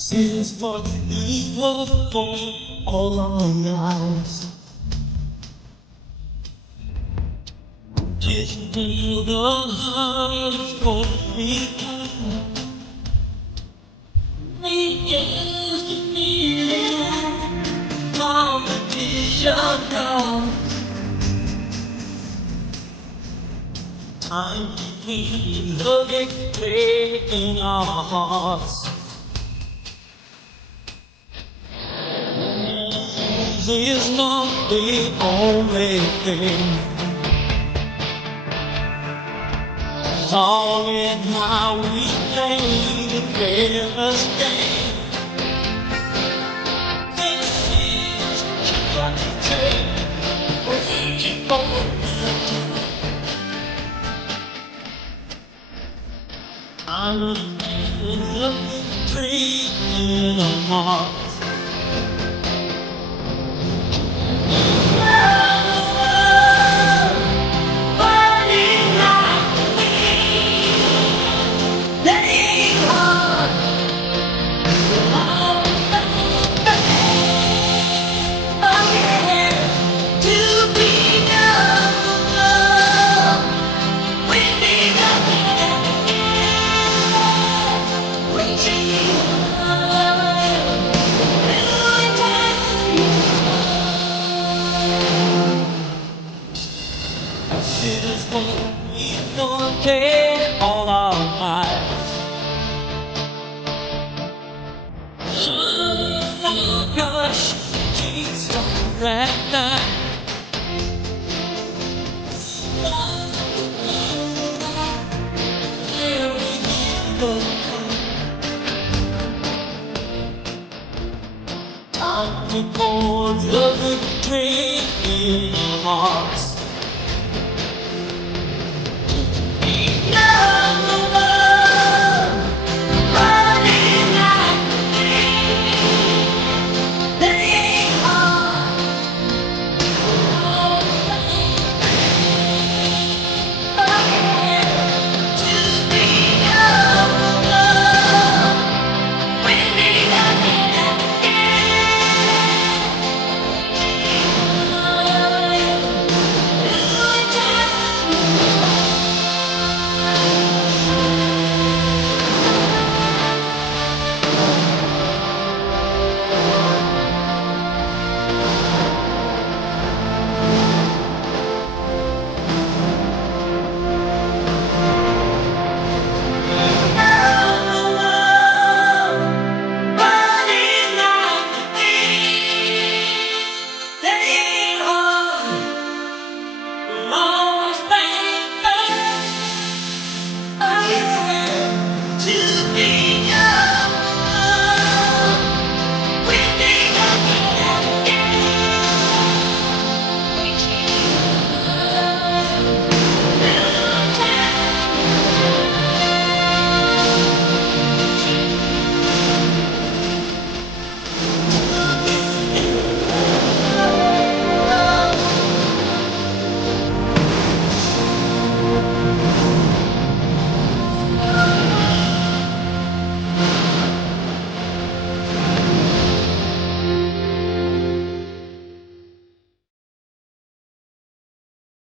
Since what we were born all our lives, didn't know the heart for me. We used to be competition now. Time to the victory in our hearts. Is not the only thing. It's all in how we play the famous game. This is what it takes. We keep on. I'm the tree in the heart. It is what we don't care all our lives. Oh gosh, she's so right now. Time to go the victory in our hearts.